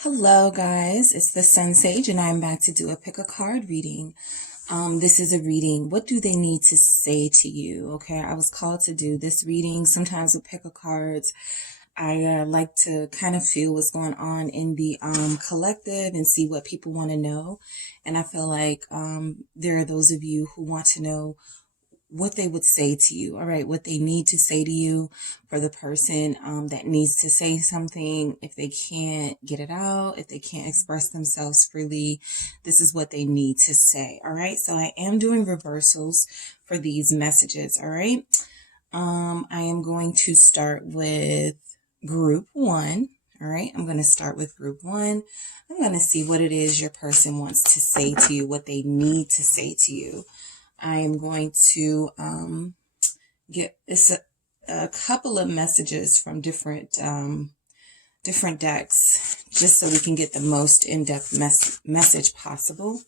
Hello guys, it's the Sun Sage and I'm back to do a pick a card reading. This is a reading. What do they need to say to you? Okay, I was called to do this reading. Sometimes with pick a cards, I like to kind of feel what's going on in the collective and see what people want to know. And I feel like there are those of you who want to know what they would say to you, all right, what they need to say to you for the person that needs to say something. If they can't get it out, if they can't express themselves freely, this is what they need to say, all right? So I am doing reversals for these messages, all right? I am going to start with group one. All right, I'm going to start with group one. I'm going to see what it is your person wants to say to you, what they need to say to you. I am going to get a couple of messages from different decks, just so we can get the most in-depth message possible.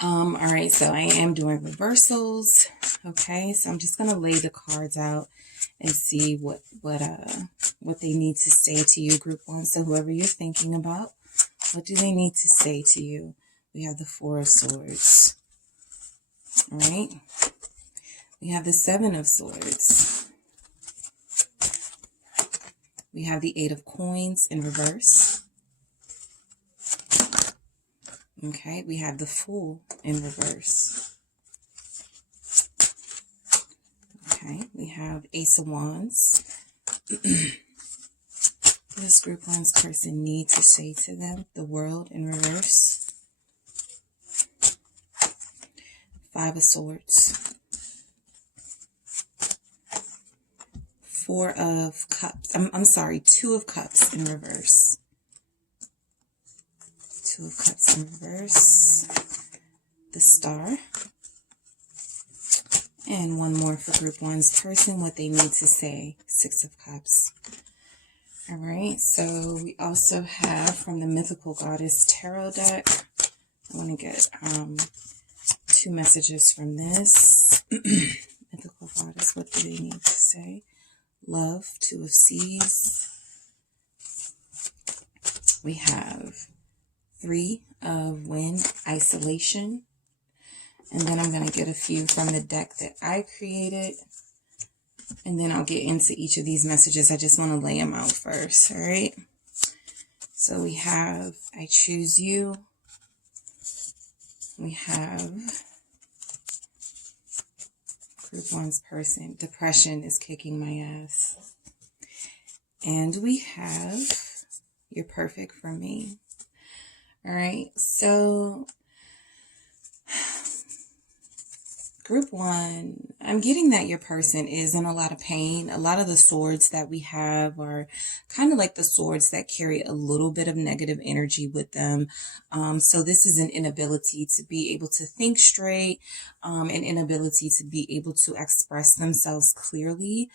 All right, so I am doing reversals. Okay, so I'm just gonna lay the cards out and see what they need to say to you, group one. So whoever you're thinking about, what do they need to say to you? We have the Four of Swords. All right, we have the Seven of Swords. We have the Eight of Coins in reverse. Okay, we have the Fool in reverse. Okay, we have Ace of Wands. This group one's person need to say to them, the World in reverse. Five of Swords. Four of Cups. I'm sorry, Two of Cups in reverse. Two of Cups in reverse. The Star. And one more for group one's person, what they need to say. Six of Cups. All right, so we also have from the Mythical Goddess Tarot deck. I want to get two messages from this. Mythical Goddess, what do they need to say? Love, Two of Seas. We have Three of Wind, Isolation. And then I'm going to get a few from the deck that I created. And then I'll get into each of these messages. I just want to lay them out first, all right? So we have I Choose You. We have group one's person. Depression is kicking my ass. And we have You're Perfect for Me. All right, so group one, I'm getting that your person is in a lot of pain. A lot of the swords that we have are kind of like the swords that carry a little bit of negative energy with them. So this is an inability to be able to think straight, an inability to be able to express themselves clearly.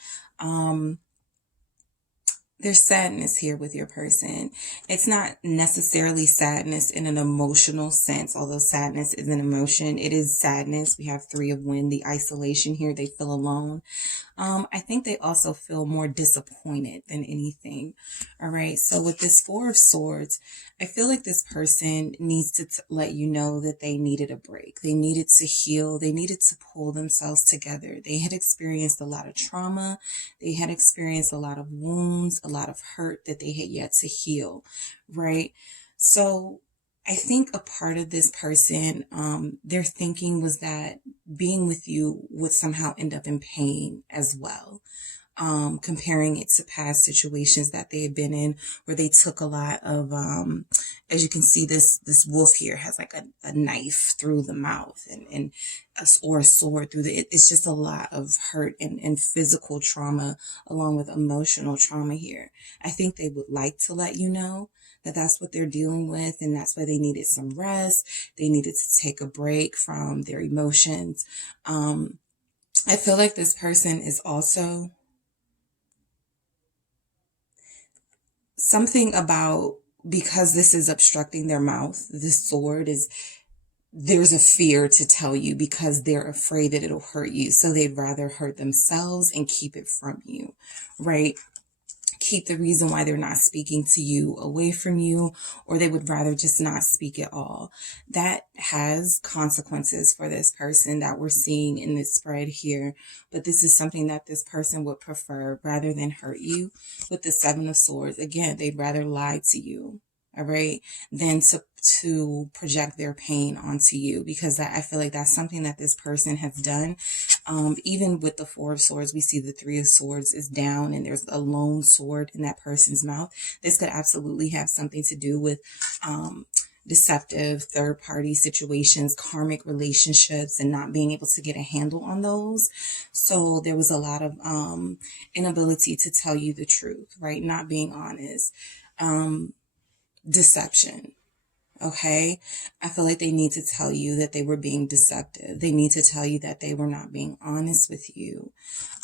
There's sadness here with your person. It's not necessarily sadness in an emotional sense, although sadness is an emotion. It is sadness. We have Three of Wind, the isolation here. They feel alone. I think they also feel more disappointed than anything. All right. So with this Four of Swords, I feel like this person needs to let you know that they needed a break. They needed to heal. They needed to pull themselves together. They had experienced a lot of trauma. They had experienced a lot of wounds, a lot of hurt that they had yet to heal. Right. So I think a part of this person, their thinking was that being with you would somehow end up in pain as well. Comparing it to past situations that they had been in where they took a lot of, as you can see, this wolf here has like a knife through the mouth or a sword through it's just a lot of hurt and physical trauma along with emotional trauma here. I think they would like to let you know that that's what they're dealing with, and that's why they needed some rest. They needed to take a break from their emotions. I feel like this person is also something about, because this is obstructing their mouth, this sword is, there's a fear to tell you because they're afraid that it'll hurt you. So they'd rather hurt themselves and keep it from you, right? keep the reason why they're not speaking to you away from you, or they would rather just not speak at all. That has consequences for this person that we're seeing in this spread here. But this is something that this person would prefer rather than hurt you. With the Seven of Swords, again, they'd rather lie to you, all right, than to project their pain onto you, because I feel like that's something that this person has done. Even with the Four of Swords, we see the Three of Swords is down and there's a lone sword in that person's mouth. This could absolutely have something to do with deceptive third-party situations, karmic relationships, and not being able to get a handle on those. So there was a lot of inability to tell you the truth, right? Not being honest. Deception. Okay, I feel like they need to tell you that they were being deceptive. They need to tell you that they were not being honest with you.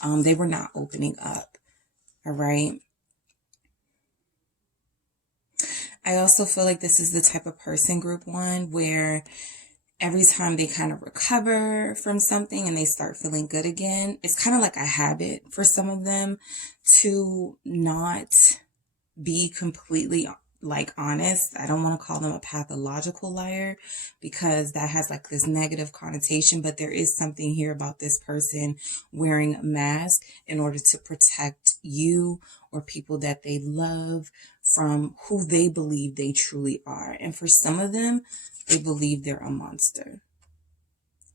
They were not opening up. All right. I also feel like this is the type of person, group one, where every time they kind of recover from something and they start feeling good again, it's kind of like a habit for some of them to not be completely honest. I don't want to call them a pathological liar because that has like this negative connotation, but there is something here about this person wearing a mask in order to protect you or people that they love from who they believe they truly are. And for some of them, they believe they're a monster.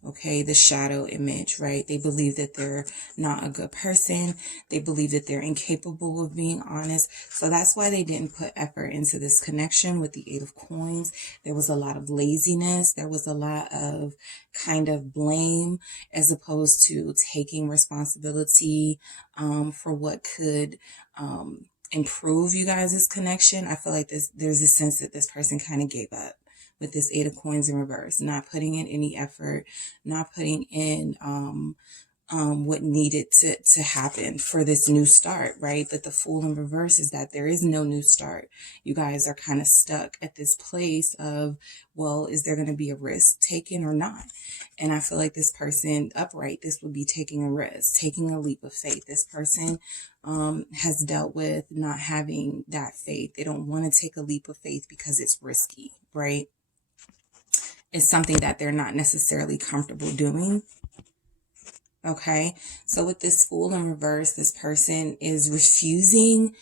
Okay, the shadow image, right? They believe that they're not a good person. They believe that they're incapable of being honest. So that's why they didn't put effort into this connection with the Eight of Coins. There was a lot of laziness. There was a lot of kind of blame as opposed to taking responsibility for what could improve you guys' connection. I feel like there's a sense that this person kind of gave up with this Eight of Coins in reverse, not putting in any effort, not putting in what needed to happen for this new start, right? But the Fool in reverse is that there is no new start. You guys are kind of stuck at this place of, well, is there going to be a risk taken or not? And I feel like this person, upright, this would be taking a risk, taking a leap of faith. This person has dealt with not having that faith. They don't want to take a leap of faith because it's risky, right? It's something that they're not necessarily comfortable doing. Okay. So with this Fool in reverse, this person is refusing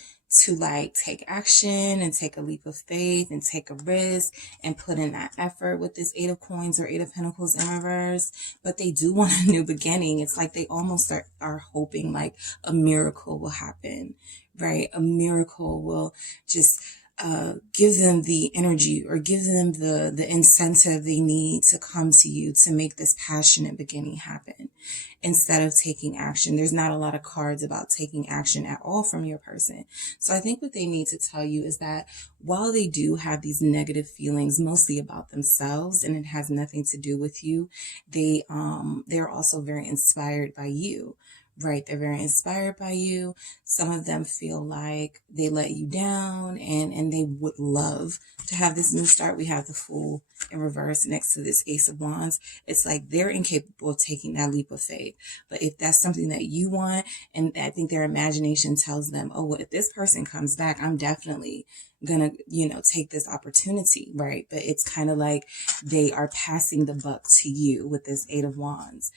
to take action and take a leap of faith and take a risk and put in that effort with this Eight of Coins or Eight of Pentacles in reverse. But they do want a new beginning. It's like they almost are hoping like a miracle will happen, right? A miracle will just give them the energy or give them the incentive they need to come to you to make this passionate beginning happen instead of taking action. There's not a lot of cards about taking action at all from your person. So I think what they need to tell you is that while they do have these negative feelings, mostly about themselves, and it has nothing to do with you, they're also very inspired by you. Right, they're very inspired by you. Some of them feel like they let you down and they would love to have this new start. We have the Fool in reverse next to this Ace of Wands. It's like they're incapable of taking that leap of faith. But if that's something that you want, and I think their imagination tells them, oh, well, if this person comes back, I'm definitely gonna, take this opportunity, right? But it's kind of like they are passing the buck to you with this Eight of Wands.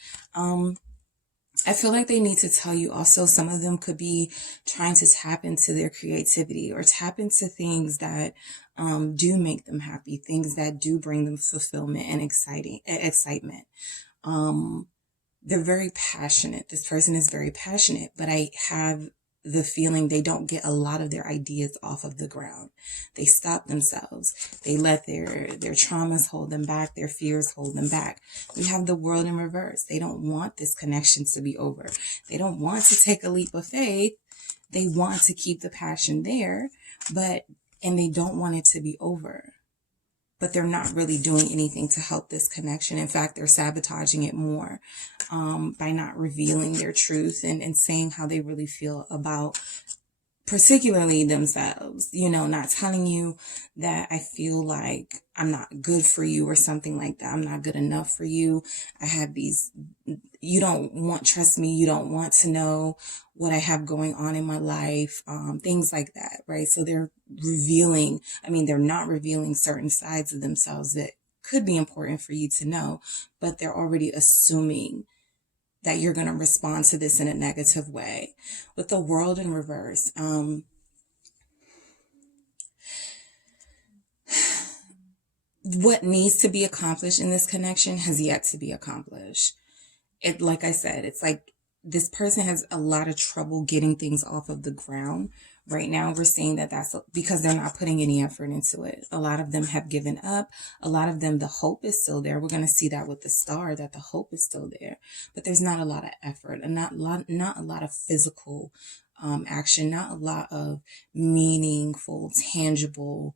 I feel like they need to tell you also, some of them could be trying to tap into their creativity or tap into things that do make them happy, things that do bring them fulfillment and excitement. They're very passionate. This person is very passionate, but I have the feeling they don't get a lot of their ideas off of the ground. They stop themselves. They let their traumas hold them back. Their fears hold them back. We have the World in reverse. They don't want this connection to be over. They don't want to take a leap of faith. They want to keep the passion there, and they don't want it to be over. But they're not really doing anything to help this connection. In fact, they're sabotaging it more by not revealing their truth and saying how they really feel about particularly themselves, you know, not telling you that I feel like I'm not good for you or something like that. I'm not good enough for you. I have these, you don't want, trust me, you don't want to know what I have going on in my life, things like that, right? So they're revealing, I mean, they're not revealing certain sides of themselves that could be important for you to know, but they're already assuming that you're going to respond to this in a negative way. With the world in reverse, what needs to be accomplished in this connection has yet to be accomplished. It, like I said, it's like this person has a lot of trouble getting things off of the ground. Right now, we're seeing that that's because they're not putting any effort into it. A lot of them have given up. A lot of them, the hope is still there. We're going to see that with the star, that the hope is still there. But there's not a lot of effort and not a lot of physical action, not a lot of meaningful, tangible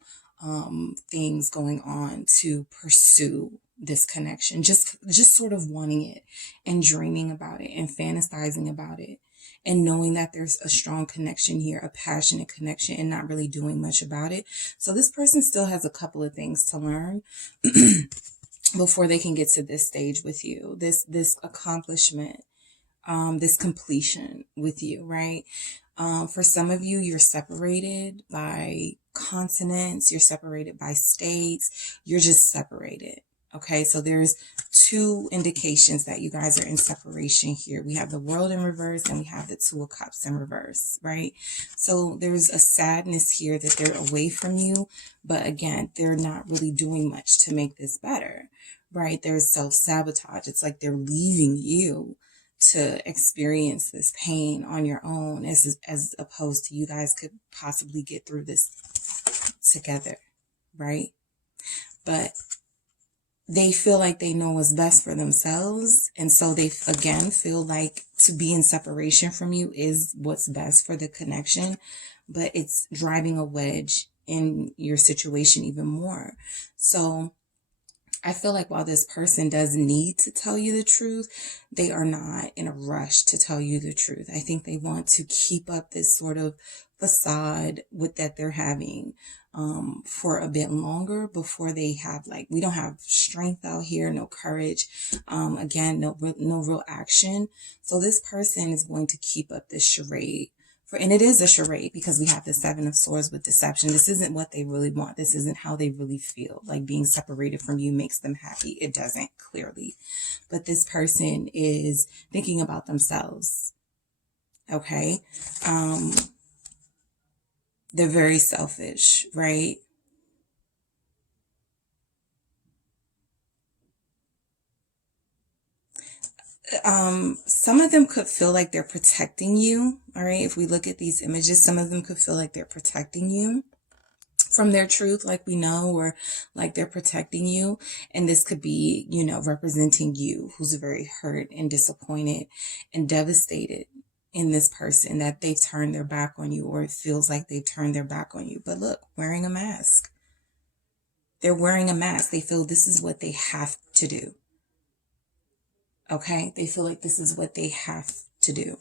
things going on to pursue this connection. Just sort of wanting it and dreaming about it and fantasizing about it. And knowing that there's a strong connection here, a passionate connection, and not really doing much about it. So this person still has a couple of things to learn before they can get to this stage with you, this accomplishment, this completion with you, right? For some of you, you're separated by continents, you're separated by states, you're just separated. Okay, so there's two indications that you guys are in separation here. We have the World in reverse and we have the Two of Cups in reverse, right? So there's a sadness here that they're away from you, but again, they're not really doing much to make this better, right? There's self-sabotage. It's like they're leaving you to experience this pain on your own as opposed to you guys could possibly get through this together, right? But they feel like they know what's best for themselves. And so they, again, feel like to be in separation from you is what's best for the connection. But it's driving a wedge in your situation even more. So I feel like while this person does need to tell you the truth, they are not in a rush to tell you the truth. I think they want to keep up this sort of facade with that they're having for a bit longer before they have, like, we don't have strength out here, no courage, again, no real action. So this person is going to keep up this charade. And it is a charade because we have the Seven of Swords with deception. This isn't what they really want. This isn't how they really feel. Like being separated from you makes them happy. It doesn't, clearly. But this person is thinking about themselves. Okay? They're very selfish, right? Some of them could feel like they're protecting you. All right. If we look at these images, some of them could feel like they're protecting you from their truth, like we know, or like they're protecting you. And this could be, you know, representing you, who's very hurt and disappointed and devastated in this person, that they've turned their back on you, or it feels like they've turned their back on you. But look, wearing a mask. They're wearing a mask. They feel this is what they have to do. Okay, they feel like this is what they have to do.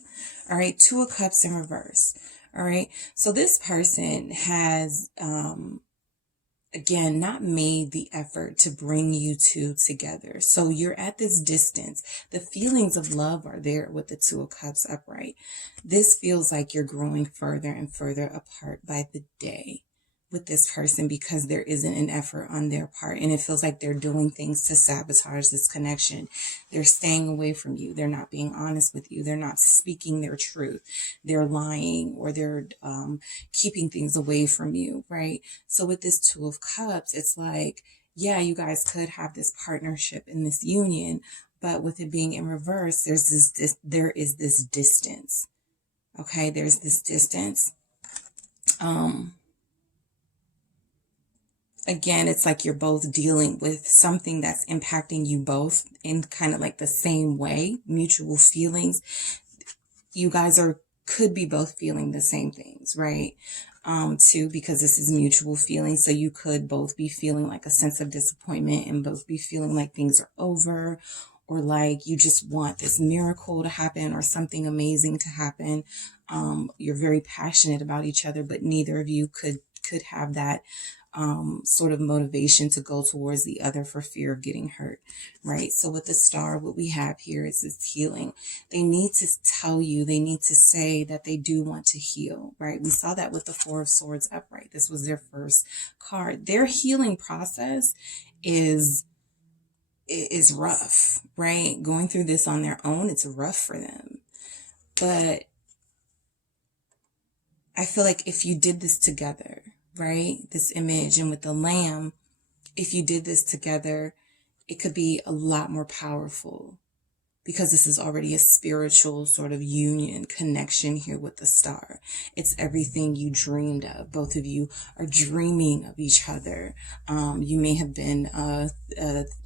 All right, Two of Cups in reverse. All right, so this person has, again, not made the effort to bring you two together. So you're at this distance. The feelings of love are there with the Two of Cups upright. This feels like you're growing further and further apart by the day with this person because there isn't an effort on their part, and it feels like they're doing things to sabotage this connection. They're staying away from you. They're not being honest with you. They're not speaking their truth. They're lying, or they're keeping things away from you, right? So with this Two of Cups, it's like, yeah, you guys could have this partnership in this union, but with it being in reverse, there is this distance. Okay, there's this distance. Again, it's like you're both dealing with something that's impacting you both in kind of like the same way, mutual feelings. You guys could be both feeling the same things, right? Too, because this is mutual feelings. So you could both be feeling like a sense of disappointment and both be feeling like things are over, or like you just want this miracle to happen or something amazing to happen. You're very passionate about each other, but neither of you could have that sort of motivation to go towards the other for fear of getting hurt, right? So with the star, what we have here is this healing. They need to tell you, they need to say that they do want to heal, right? We saw that with the Four of Swords upright. This was their first card. Their healing process is rough, right? Going through this on their own, it's rough for them. But I feel like if you did this together, right? This image, and with the lamb, if you did this together, it could be a lot more powerful, because this is already a spiritual sort of union connection here with the star. It's everything you dreamed of. Both of you are dreaming of each other. You may have been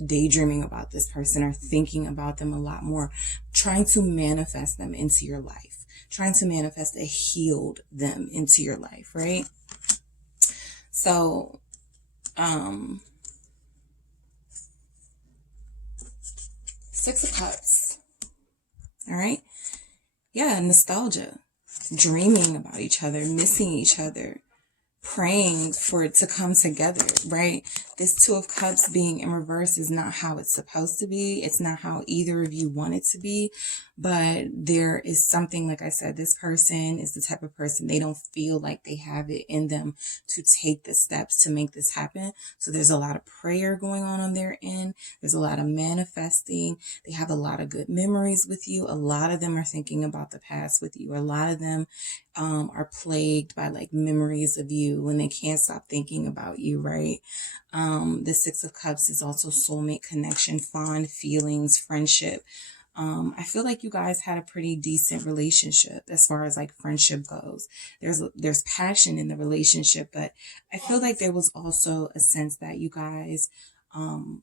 daydreaming about this person, or thinking about them a lot more, trying to manifest them into your life, trying to manifest a healed them into your life, right? So, Six of Cups. All right. Yeah. Nostalgia, dreaming about each other, missing each other, praying for it to come together, right? This Two of Cups being in reverse is not how it's supposed to be. It's not how either of you want it to be. But there is something, like I said, this person is the type of person, they don't feel like they have it in them to take the steps to make this happen. So there's a lot of prayer going on their end. There's a lot of manifesting. They have a lot of good memories with you. A lot of them are thinking about the past with you. A lot of them are plagued by like memories of you when they can't stop thinking about you, right? The Six of Cups is also soulmate connection, fond feelings, friendship. I feel like you guys had a pretty decent relationship as far as like friendship goes. There's passion in the relationship, but I feel like there was also a sense that you guys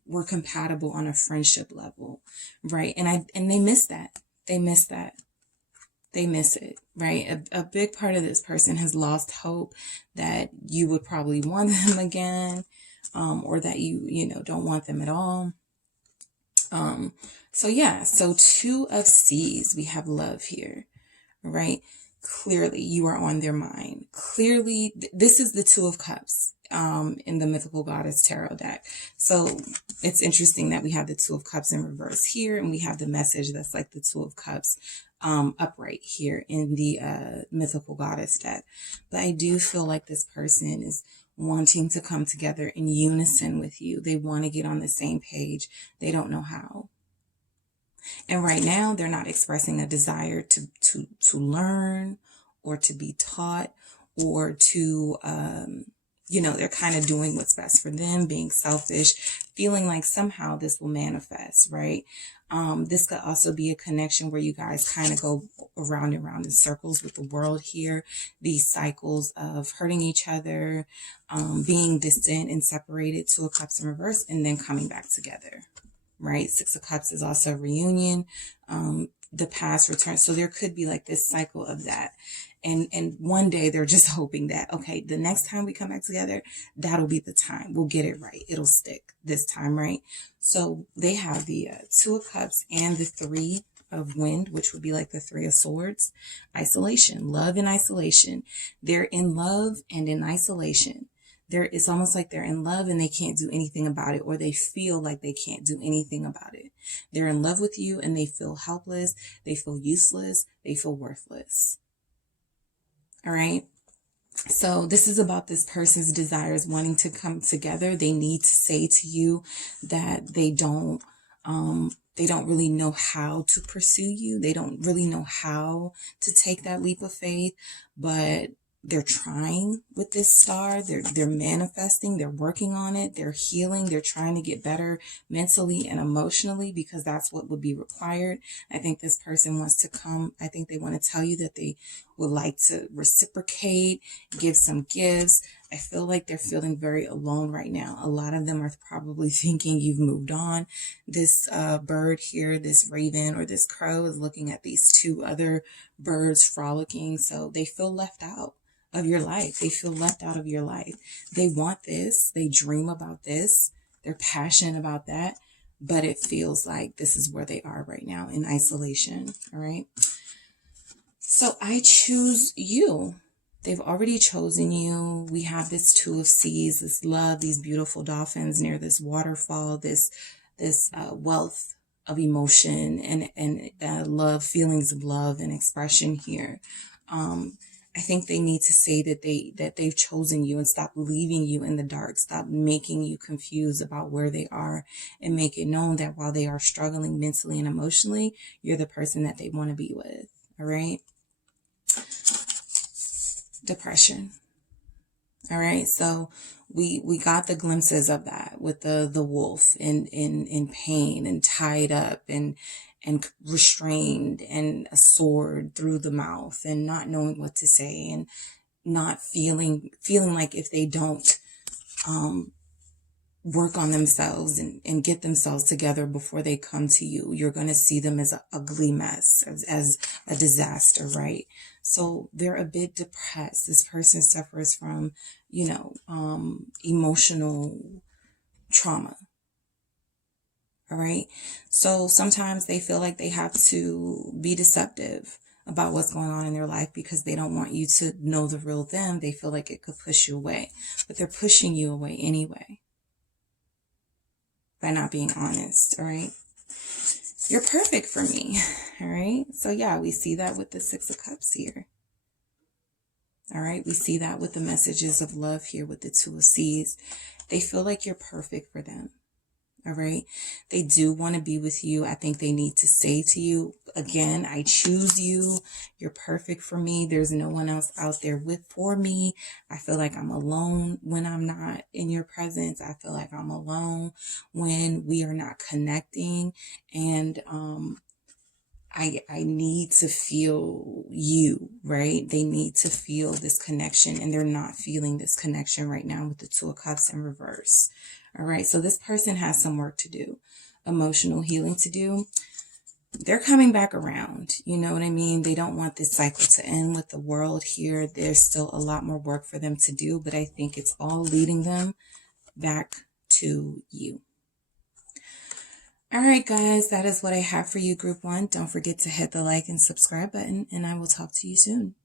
were compatible on a friendship level, right? And they miss that. They miss that. They miss it, right? A big part of this person has lost hope that you would probably want them again, or that you don't want them at all. So yeah, so Two of Seas, we have love here, right? Clearly you are on their mind. Clearly, this is the Two of Cups, in the Mythical Goddess Tarot deck. So it's interesting that we have the Two of Cups in reverse here, and we have the message that's like the Two of Cups, upright here in the, Mythical Goddess deck. But I do feel like this person is wanting to come together in unison with you. They want to get on the same page. They don't know how. And right now, they're not expressing a desire to learn or to be taught, or to, they're kind of doing what's best for them, being selfish, feeling like somehow this will manifest, right? This could also be a connection where you guys kind of go around and around in circles with the world here. These cycles of hurting each other, being distant and separated, Two of Cups in reverse, and then coming back together, right? Six of Cups is also a reunion, the past returns. So there could be like this cycle of that. And one day they're just hoping that, okay, the next time we come back together, that'll be the time. We'll get it right. It'll stick this time, right? So they have the Two of Cups and the Three of Wind, which would be like the Three of Swords. Isolation, love and isolation. They're in love and in isolation. It's almost like they're in love and they can't do anything about it, or they feel like they can't do anything about it. They're in love with you and they feel helpless. They feel useless. They feel worthless. All right. So this is about this person's desires wanting to come together. They need to say to you that they don't really know how to pursue you. They don't really know how to take that leap of faith, but they're trying with this star. They're manifesting, they're working on it, they're healing, they're trying to get better mentally and emotionally, because that's what would be required. I think this person wants to come. I think they want to tell you that they would like to reciprocate, give some gifts. I feel like they're feeling very alone right now. A lot of them are probably thinking you've moved on. This bird here, this raven or this crow, is looking at these two other birds frolicking. So they feel left out of your life. They feel left out of your life. They want this. They dream about this. They're passionate about that. But it feels like this is where they are right now, in isolation. All right. So I choose you. They've already chosen you. We have this Two of Seas, this love, these beautiful dolphins near this waterfall, this wealth of emotion and love, feelings of love and expression here. I think they need to say that they've chosen you and stop leaving you in the dark. Stop making you confused about where they are, and make it known that while they are struggling mentally and emotionally, you're the person that they want to be with. All right. Depression. All right. So we got the glimpses of that with the wolf in pain and tied up and restrained and a sword through the mouth and not knowing what to say and not feeling like if they don't work on themselves and get themselves together before they come to you, you're going to see them as an ugly mess, as a disaster, right? So they're a bit depressed. This person suffers from, emotional trauma. All right. So sometimes they feel like they have to be deceptive about what's going on in their life because they don't want you to know the real them. They feel like it could push you away, but they're pushing you away anyway by not being honest. All right. You're perfect for me. All right. So yeah, we see that with the Six of Cups here. All right. We see that with the messages of love here with the Two of Seas. They feel like you're perfect for them. All right. They do want to be with you. I think they need to say to you, again, I choose you. You're perfect for me. There's no one else out there for me. I feel like I'm alone when I'm not in your presence. I feel like I'm alone when we are not connecting. And, I need to feel you, right? They need to feel this connection, and they're not feeling this connection right now with the Two of Cups in reverse. All right. So this person has some work to do, emotional healing to do. They're coming back around. You know what I mean? They don't want this cycle to end with the world here. There's still a lot more work for them to do, but I think it's all leading them back to you. All right, guys, that is what I have for you, Group 1. Don't forget to hit the like and subscribe button, and I will talk to you soon.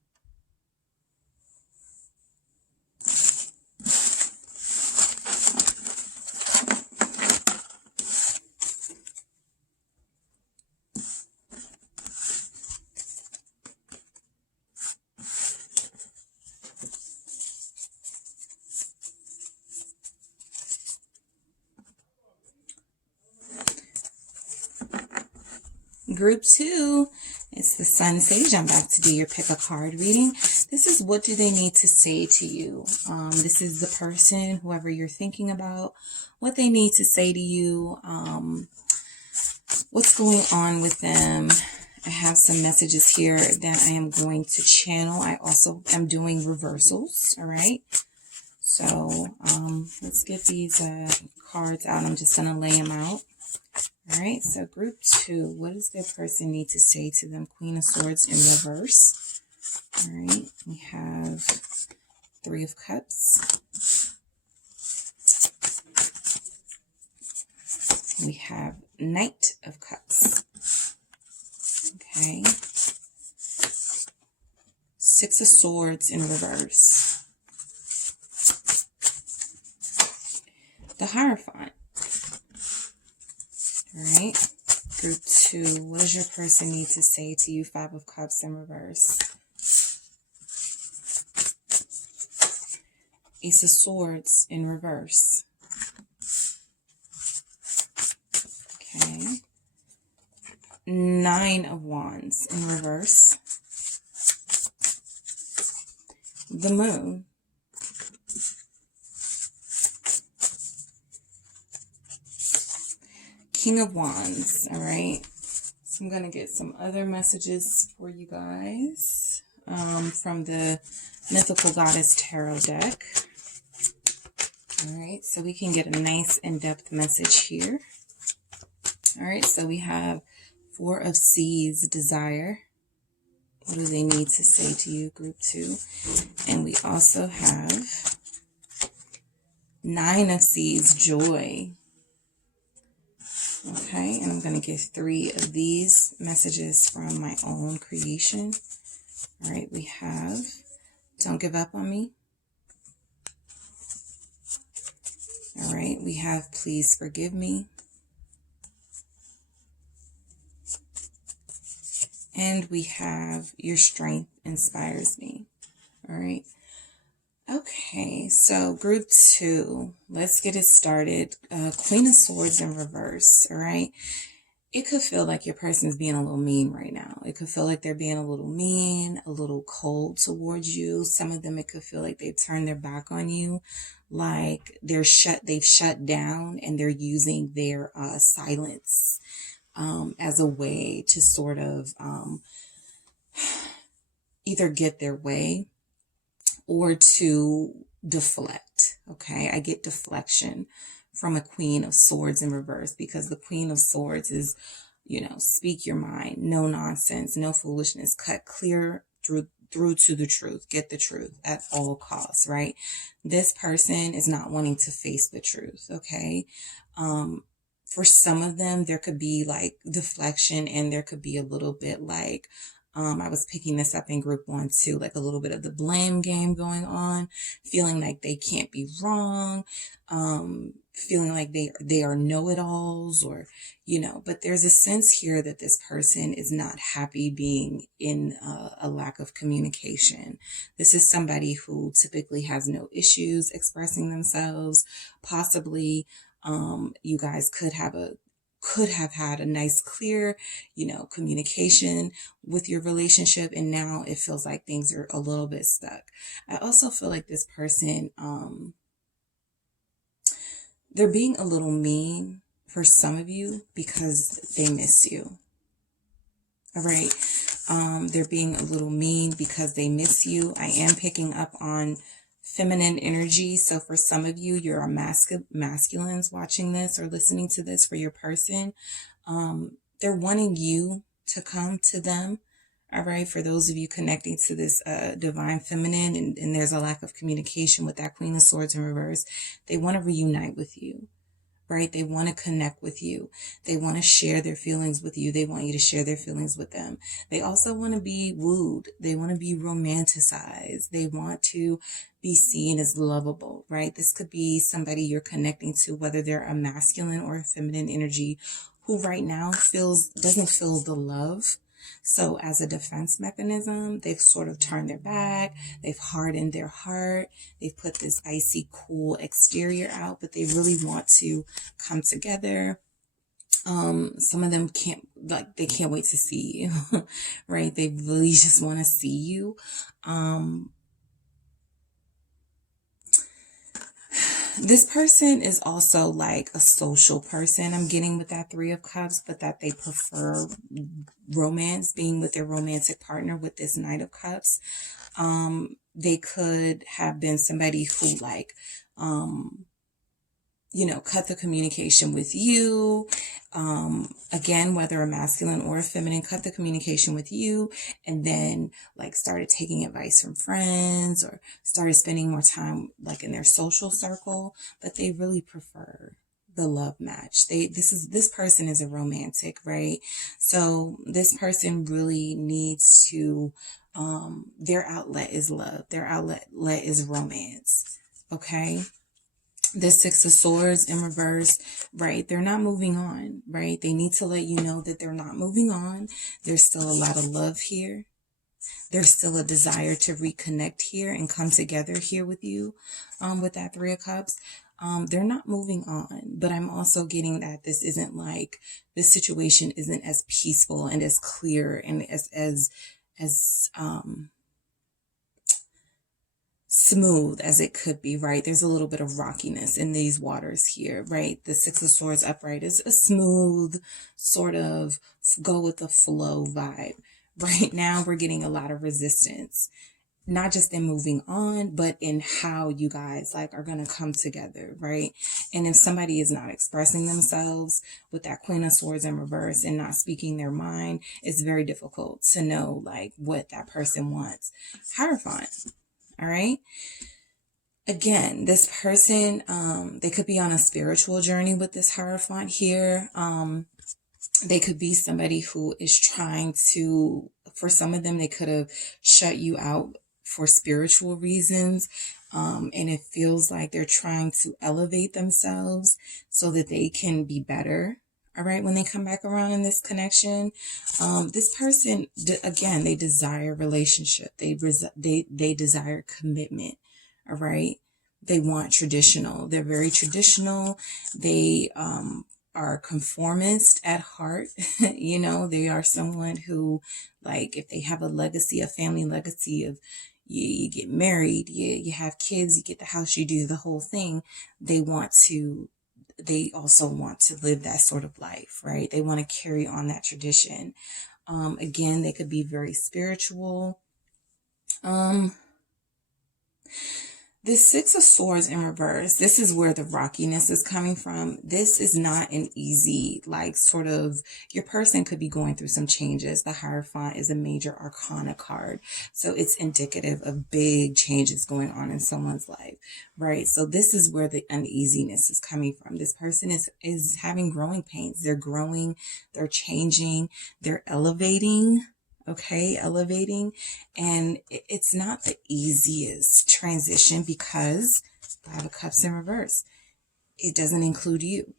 Group 2, it's the Sun Sage. I'm back to do your pick a card reading. This is what do they need to say to you. This is the person, whoever you're thinking about, what they need to say to you, what's going on with them. I have some messages here that I am going to channel. I also am doing reversals. All right. So let's get these cards out. I'm just going to lay them out. All right, so Group 2, what does their person need to say to them? Queen of Swords in reverse. All right, we have Three of Cups. We have Knight of Cups. Okay. Six of Swords in reverse. The Hierophant. All right, Group 2, what does your person need to say to you? Five of Cups in reverse. Ace of Swords in reverse. Okay. Nine of Wands in reverse. The Moon. King of Wands. All right. So I'm going to get some other messages for you guys from the Mythical Goddess Tarot deck. All right. So we can get a nice in-depth message here. All right. So we have Four of Seas, Desire. What do they need to say to you, Group 2? And we also have Nine of Seas, Joy. Okay, and I'm going to give 3 of these messages from my own creation. All right, we have don't give up on me. All right, we have please forgive me. And we have your strength inspires me. All right. Okay, so group 2, let's get it started. Queen of Swords in reverse. All right. It could feel like your person's being a little mean right now. It could feel like they're being a little mean, a little cold towards you. Some of them, it could feel like they've turned their back on you, like they've shut down, and they're using their silence as a way to sort of either get their way or to deflect. Okay, I get deflection from a Queen of Swords in reverse, because the Queen of Swords is, you know, speak your mind, no nonsense, no foolishness, cut clear through to the truth, get the truth at all costs, right? This person is not wanting to face the truth. Okay. For some of them, there could be like deflection, and there could be a little bit like, I was picking this up in group 1 too, like a little bit of the blame game going on, feeling like they can't be wrong, feeling like they are know-it-alls, or, you know, but there's a sense here that this person is not happy being in a lack of communication. This is somebody who typically has no issues expressing themselves. Possibly, you guys could have had a nice, clear, you know, communication with your relationship, and now it feels like things are a little bit stuck. I also feel like this person, they're being a little mean for some of you because they miss you. All right. They're being a little mean because they miss you. I am picking up on feminine energy. So for some of you, you're a masculines watching this or listening to this. For your person, they're wanting you to come to them. All right. For those of you connecting to this divine feminine, and there's a lack of communication with that Queen of Swords in reverse, they want to reunite with you. Right? They want to connect with you. They want to share their feelings with you. They want you to share their feelings with them. They also want to be wooed. They want to be romanticized. They want to be seen as lovable, right? This could be somebody you're connecting to, whether they're a masculine or a feminine energy, who right now doesn't feel the love. So as a defense mechanism, they've sort of turned their back, they've hardened their heart, they've put this icy cool exterior out, but they really want to come together. Some of them they can't wait to see you, right? They really just want to see you. This person is also like a social person, I'm getting with that 3 of Cups, but that they prefer romance, being with their romantic partner with this Knight of Cups. They could have been somebody who like, you know, cut the communication with you. Again, whether a masculine or a feminine, cut the communication with you, and then like started taking advice from friends, or started spending more time like in their social circle, but they really prefer the love match. This person is a romantic, right? So this person really needs to, their outlet is love. Their outlet is romance. Okay. The 6 of Swords in reverse, right? They're not moving on, right? They need to let you know that they're not moving on. There's still a lot of love here. There's still a desire to reconnect here and come together here with you, with that 3 of Cups. They're not moving on, but I'm also getting that this situation isn't as peaceful and as clear and as smooth as it could be, right? There's a little bit of rockiness in these waters here, right? The 6 of Swords upright is a smooth sort of go with the flow vibe. Right now, we're getting a lot of resistance, not just in moving on, but in how you guys like are going to come together, right? And if somebody is not expressing themselves with that Queen of Swords in reverse and not speaking their mind, it's very difficult to know like what that person wants. Hierophant. All right. Again, this person, they could be on a spiritual journey with this Hierophant here. They could be somebody who is trying to, for some of them, they could have shut you out for spiritual reasons. And it feels like they're trying to elevate themselves so that they can be better. All right. When they come back around in this connection, this person, again, they desire relationship. They desire commitment. All right. They want traditional. They're very traditional. They, are conformist at heart. You know, they are someone who, like, if they have a legacy, a family legacy of you get married, you have kids, you get the house, you do the whole thing. They also want to live that sort of life, right? They want to carry on that tradition. Again, they could be very spiritual. This Six of Swords in reverse, this is where the rockiness is coming from. This is not an easy, like, sort of, your person could be going through some changes. The Hierophant is a major arcana card. So it's indicative of big changes going on in someone's life, right? So this is where the uneasiness is coming from. This person is having growing pains. They're growing, they're changing, they're elevating. Okay, elevating, and it's not the easiest transition because Five of Cups in reverse, it doesn't include you.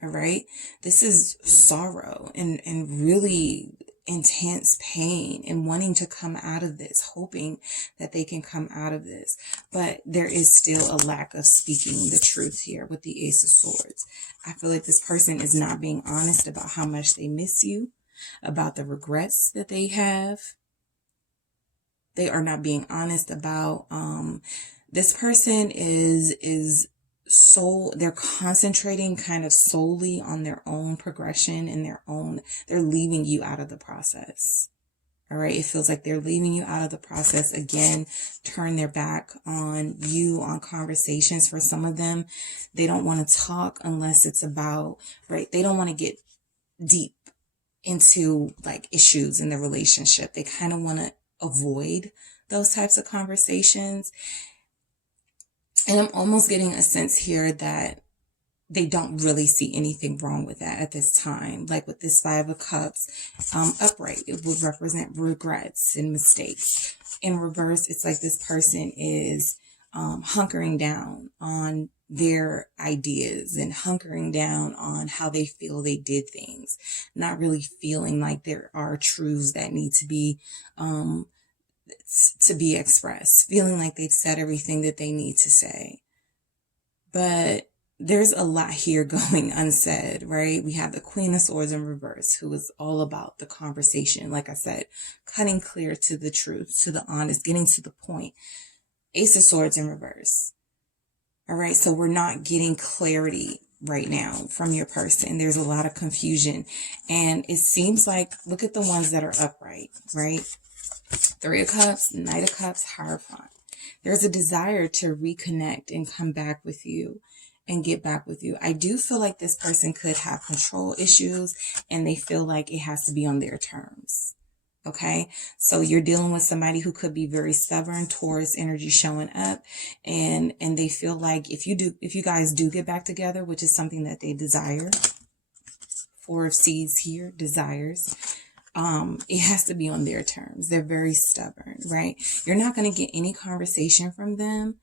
All right, this is sorrow and really intense pain and wanting to come out of this, hoping that they can come out of this. But there is still a lack of speaking the truth here with the Ace of Swords. I feel like this person is not being honest about how much they miss you, about the regrets that they have. They are not being honest about, this person is they're concentrating kind of solely on their own progression and they're leaving you out of the process. All right. It feels like they're leaving you out of the process. Again, turn their back on you, on conversations. For some of them, they don't want to talk unless it's about, right? They don't want to get deep into, like, issues in the relationship. They kind of want to avoid those types of conversations. And I'm almost getting a sense here that they don't really see anything wrong with that at this time. Like with this Five of Cups, upright, it would represent regrets and mistakes. In reverse, it's like this person is hunkering down on their ideas and hunkering down on how they feel they did things, not really feeling like there are truths that need to be expressed, feeling like they've said everything that they need to say. But there's a lot here going unsaid, right? We have the Queen of Swords in reverse, who is all about the conversation. Like I said, cutting clear to the truth, to the honest, getting to the point. Ace of Swords in reverse. All right. So we're not getting clarity right now from your person. There's a lot of confusion, and it seems like, look at the ones that are upright, right? Three of Cups, Knight of Cups, Hierophant. There's a desire to reconnect and come back with you and get back with you. I do feel like this person could have control issues and they feel like it has to be on their terms. Okay. So you're dealing with somebody who could be very stubborn, Taurus energy showing up, and they feel like if you guys do get back together, which is something that they desire, Four of Seeds here, desires, it has to be on their terms. They're very stubborn, right? You're not going to get any conversation from them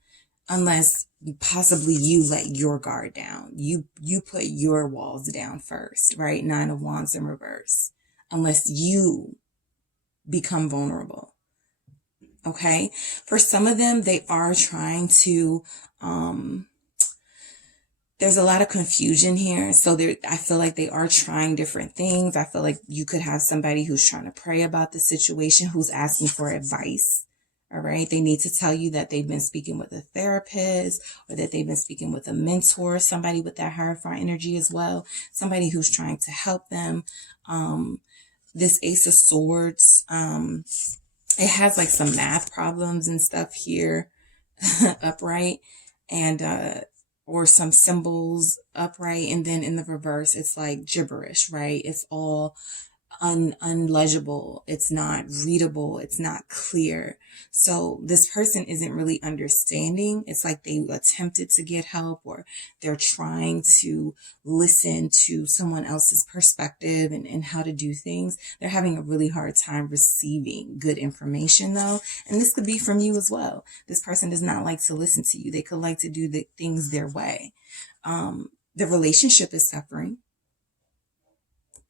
unless possibly you let your guard down. You put your walls down first, right? Nine of Wands in reverse. Unless you become vulnerable. Okay? For some of them, they are trying to, there's a lot of confusion here. So I feel like they are trying different things. I feel like you could have somebody who's trying to pray about the situation, who's asking for advice. All right. They need to tell you that they've been speaking with a therapist, or that they've been speaking with a mentor, somebody with that Hierophant energy as well. Somebody who's trying to help them. This Ace of Swords, it has like some math problems and stuff here, upright, and, or some symbols upright. And then in the reverse, it's like gibberish, right? It's all unlegible. It's not readable. It's not clear. So this person isn't really understanding. It's like they attempted to get help, or they're trying to listen to someone else's perspective and how to do things. They're having a really hard time receiving good information though. And this could be from you as well. This person does not like to listen to you. They could like to do the things their way. The relationship is suffering.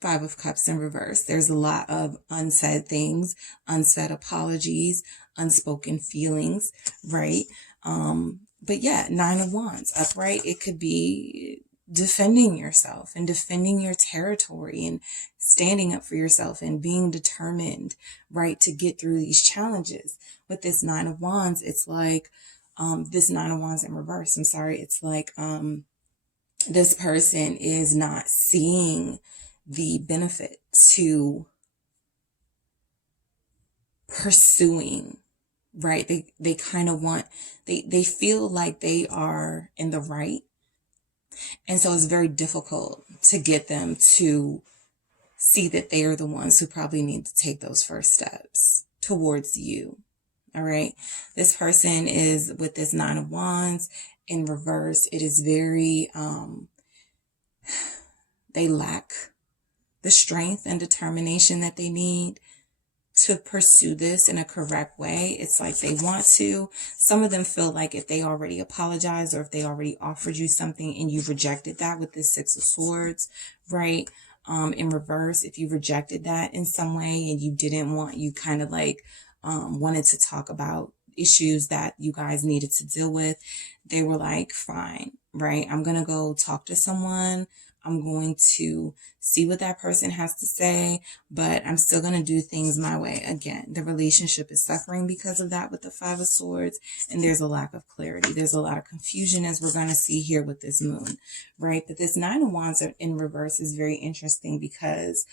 Five of Cups in reverse. There's a lot of unsaid things, unsaid apologies, unspoken feelings, right? But yeah, Nine of Wands upright. It could be defending yourself and defending your territory and standing up for yourself and being determined, right, to get through these challenges. With this Nine of Wands, it's like, this Nine of Wands in reverse. I'm sorry. It's like, this person is not seeing the benefit to pursuing, right? They kind of want, they feel like they are in the right. And so it's very difficult to get them to see that they are the ones who probably need to take those first steps towards you. All right. This person is with this Nine of Wands in reverse. It is very, they lack the strength and determination that they need to pursue this in a correct way. It's like they want to. Some of them feel like if they already apologized or if they already offered you something and you rejected that with this Six of Swords, right? In reverse, if you rejected that in some way and you didn't want, you kind of like wanted to talk about issues that you guys needed to deal with, they were like, fine, right? I'm going to go talk to someone. I'm going to see what that person has to say, but I'm still going to do things my way. Again, the relationship is suffering because of that with the Five of Swords, and there's a lack of clarity. There's a lot of confusion, as we're going to see here with this moon, right? But this Nine of Wands in reverse is very interesting because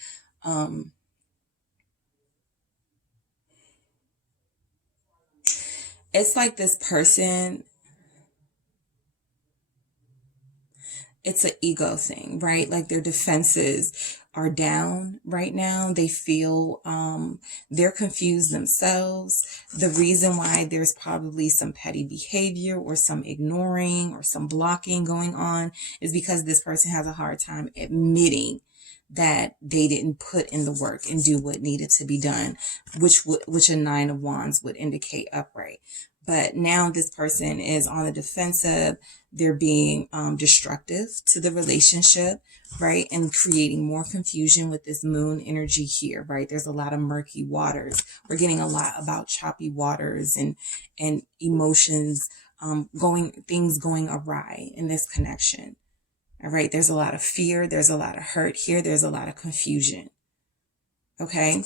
it's like this person, it's an ego thing, right? Like their defenses are down right now. They feel they're confused themselves. The reason why there's probably some petty behavior or some ignoring or some blocking going on is because this person has a hard time admitting that they didn't put in the work and do what needed to be done, which a Nine of Wands would indicate upright. But now this person is on the defensive. They're being destructive to the relationship, right? And creating more confusion with this moon energy here, right? There's a lot of murky waters. We're getting a lot about choppy waters and emotions things going awry in this connection. All right. There's a lot of fear. There's a lot of hurt here. There's a lot of confusion. Okay.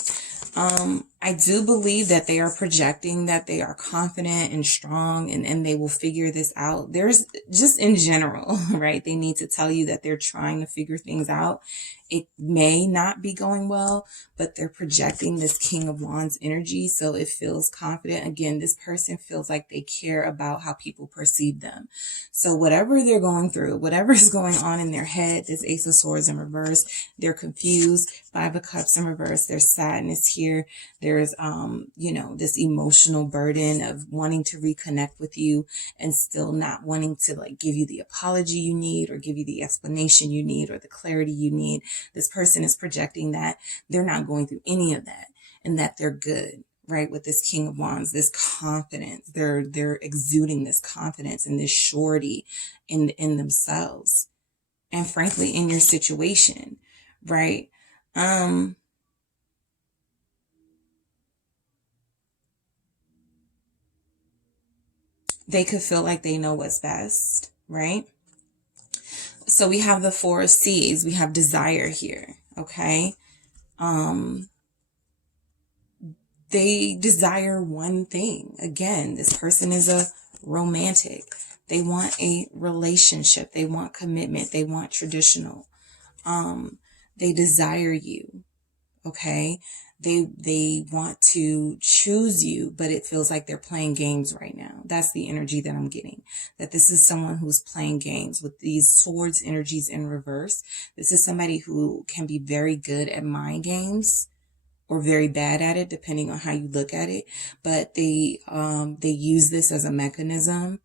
I do believe that they are projecting that they are confident and strong and they will figure this out. There's just in general, right? They need to tell you that they're trying to figure things out. It may not be going well, but they're projecting this King of Wands energy. So it feels confident. Again, this person feels like they care about how people perceive them. So whatever they're going through, whatever is going on in their head, this Ace of Swords in reverse, they're confused. Five of Cups in reverse, there's sadness here. There's, this emotional burden of wanting to reconnect with you and still not wanting to like give you the apology you need or give you the explanation you need or the clarity you need. This person is projecting that they're not going through any of that and that they're good, right? With this King of Wands, this confidence, they're exuding this confidence and this surety in themselves and frankly in your situation, right? They could feel like they know what's best, right? So we have the Four of Seas. We have desire here, okay? They desire one thing. Again, this person is a romantic. They want a relationship. They want commitment. They want traditional. They desire you, okay? They want to choose you, but it feels like they're playing games right now. That's the energy that I'm getting. That this is someone who's playing games with these swords energies in reverse. This is somebody who can be very good at mind games or very bad at it, depending on how you look at it. But they use this as a mechanism,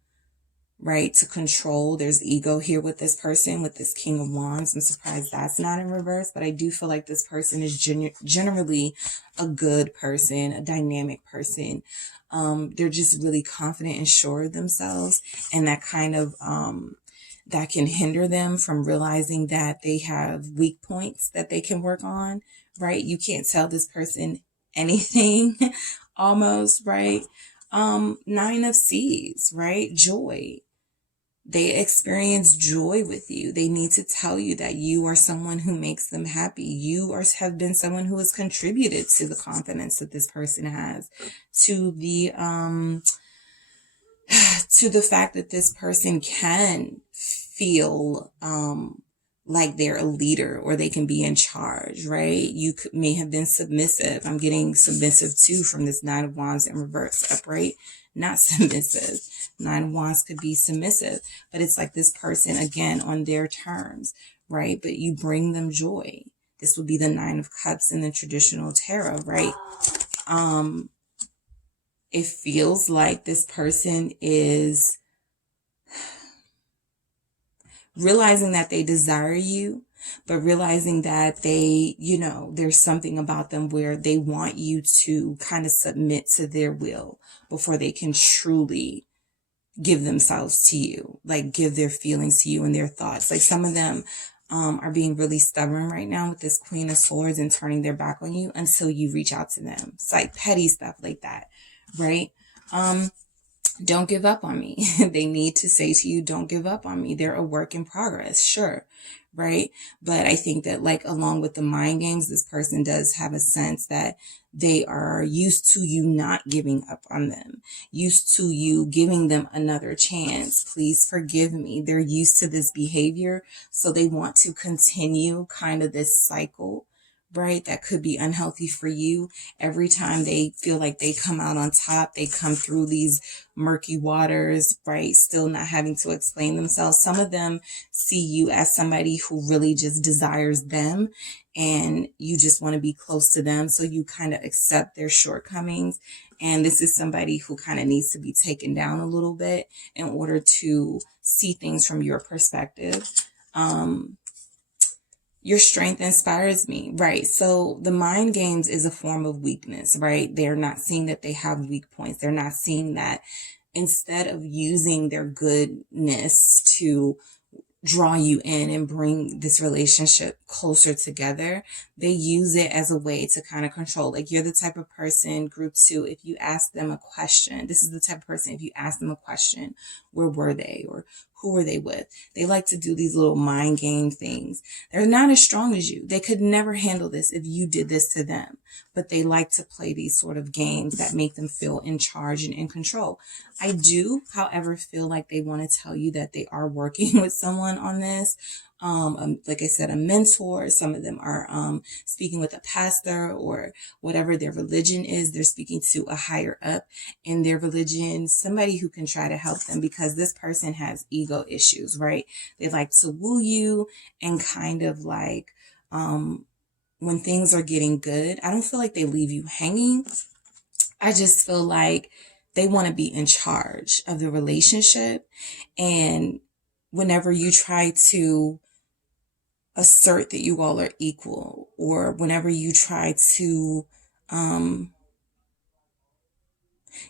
right, to control. There's ego here with this person, with this King of Wands. I'm surprised that's not in reverse, but I do feel like this person is generally a good person, a dynamic person. They're just really confident and sure of themselves, and that kind of that can hinder them from realizing that they have weak points that they can work on, right? You can't tell this person anything almost, right? Nine of Seas, right? Joy. They experience joy with you. They need to tell you that you are someone who makes them happy. You have been someone who has contributed to the confidence that this person has, to the fact that this person can feel like they're a leader or they can be in charge, right? You may have been submissive. I'm getting submissive too from this Nine of Wands in reverse, upright, not submissive. Nine of Wands could be submissive, but it's like this person, again, on their terms, right? But you bring them joy. This would be the Nine of Cups in the traditional tarot, right? It feels like this person is realizing that they desire you, but realizing that they, there's something about them where they want you to kind of submit to their will before they can truly give themselves to you, like give their feelings to you and their thoughts. Like some of them are being really stubborn right now with this Queen of Swords and turning their back on you until you reach out to them. It's like petty stuff like that, right? Don't give up on me. They need to say to you, don't give up on me. They're a work in progress, sure, right? But I think that, like, along with the mind games, this person does have a sense that they are used to you not giving up on them, used to you giving them another chance. Please forgive me. They're used to this behavior, so they want to continue kind of this cycle, right? That could be unhealthy for you. Every time they feel like they come out on top, they come through these murky waters, right? Still not having to explain themselves. Some of them see you as somebody who really just desires them and you just want to be close to them. So you kind of accept their shortcomings. And this is somebody who kind of needs to be taken down a little bit in order to see things from your perspective. Your strength inspires me, right? So the mind games is a form of weakness, right? They're not seeing that they have weak points. They're not seeing that instead of using their goodness to draw you in and bring this relationship closer together, they use it as a way to kind of control. Like, you're the type of person, group 2, if you ask them a question, this is the type of person, if you ask them a question, where were they or who were they with? They like to do these little mind game things. They're not as strong as you. They could never handle this if you did this to them, but they like to play these sort of games that make them feel in charge and in control. I do, however, feel like they want to tell you that they are working with someone on this. Like I said, a mentor. Some of them are speaking with a pastor or whatever their religion is. They're speaking to a higher up in their religion, somebody who can try to help them, because this person has ego issues, right? They like to woo you and kind of like when things are getting good, I don't feel like they leave you hanging. I just feel like they want to be in charge of the relationship. And whenever you try to assert that you all are equal, or whenever you try to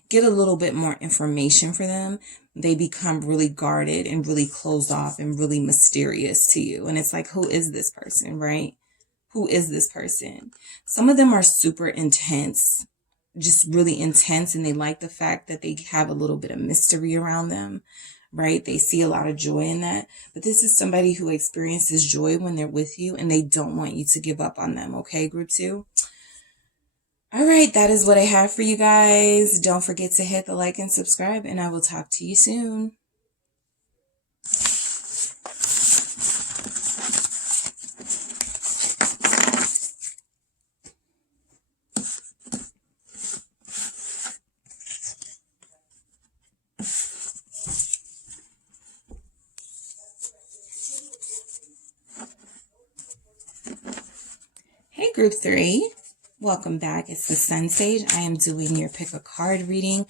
get a little bit more information for them, they become really guarded and really closed off and really mysterious to you. And it's like, who is this person, right? Who is this person? Some of them are super intense, just really intense, and they like the fact that they have a little bit of mystery around them, right? They see a lot of joy in that. But this is somebody who experiences joy when they're with you, and they don't want you to give up on them, okay, group 2? All right, that is what I have for you guys. Don't forget to hit the like and subscribe, and I will talk to you soon. Group 3. Welcome back. It's the Sun Sage. I am doing your pick a card reading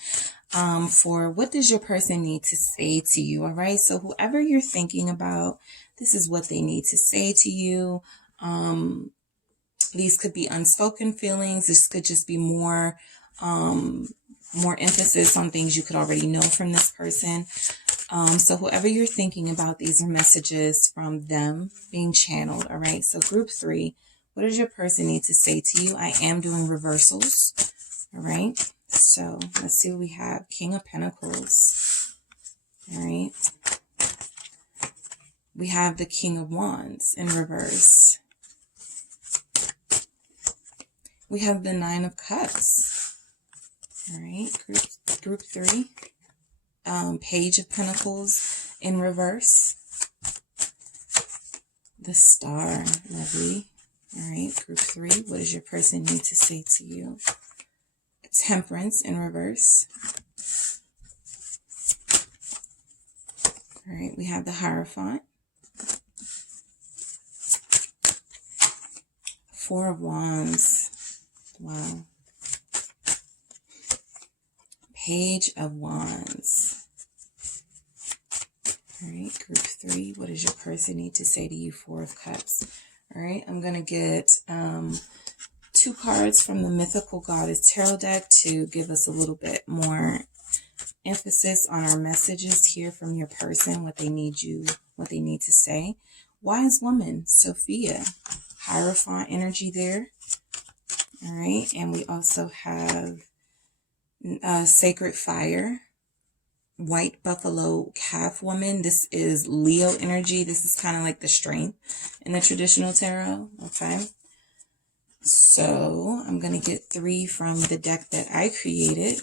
for what does your person need to say to you, all right? So whoever you're thinking about, this is what they need to say to you. These could be unspoken feelings. This could just be more emphasis on things you could already know from this person. So whoever you're thinking about, these are messages from them being channeled, all right? So Group 3, what does your person need to say to you? I am doing reversals, all right? So let's see what we have. King of Pentacles, all right? We have the King of Wands in reverse. We have the Nine of Cups, all right? Group 3. Page of Pentacles in reverse. The Star, lovely. All right, Group 3, what does your person need to say to you? Temperance in reverse. All right, we have the Hierophant. Four of Wands. Wow. Page of Wands. All right, Group 3, what does your person need to say to you? Four of Cups. All right, I'm going to get 2 cards from the Mythical Goddess Tarot deck to give us a little bit more emphasis on our messages here from your person, what they need to say. Wise Woman, Sophia, Hierophant energy there. All right, and we also have Sacred Fire, White Buffalo Calf Woman. This is Leo energy. This is kind of like the strength in the traditional tarot. Okay. So I'm going to get 3 from the deck that I created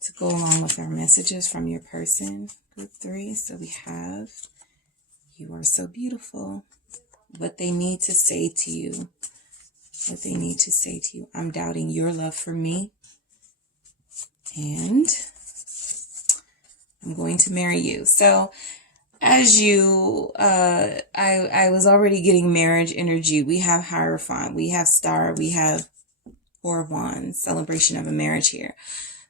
to go along with our messages from your person. Group 3. So we have, you are so beautiful. What they need to say to you. What they need to say to you. I'm doubting your love for me. And I'm going to marry you. So as you, I was already getting marriage energy. We have Hierophant, we have Star, we have Four of Wands, celebration of a marriage here.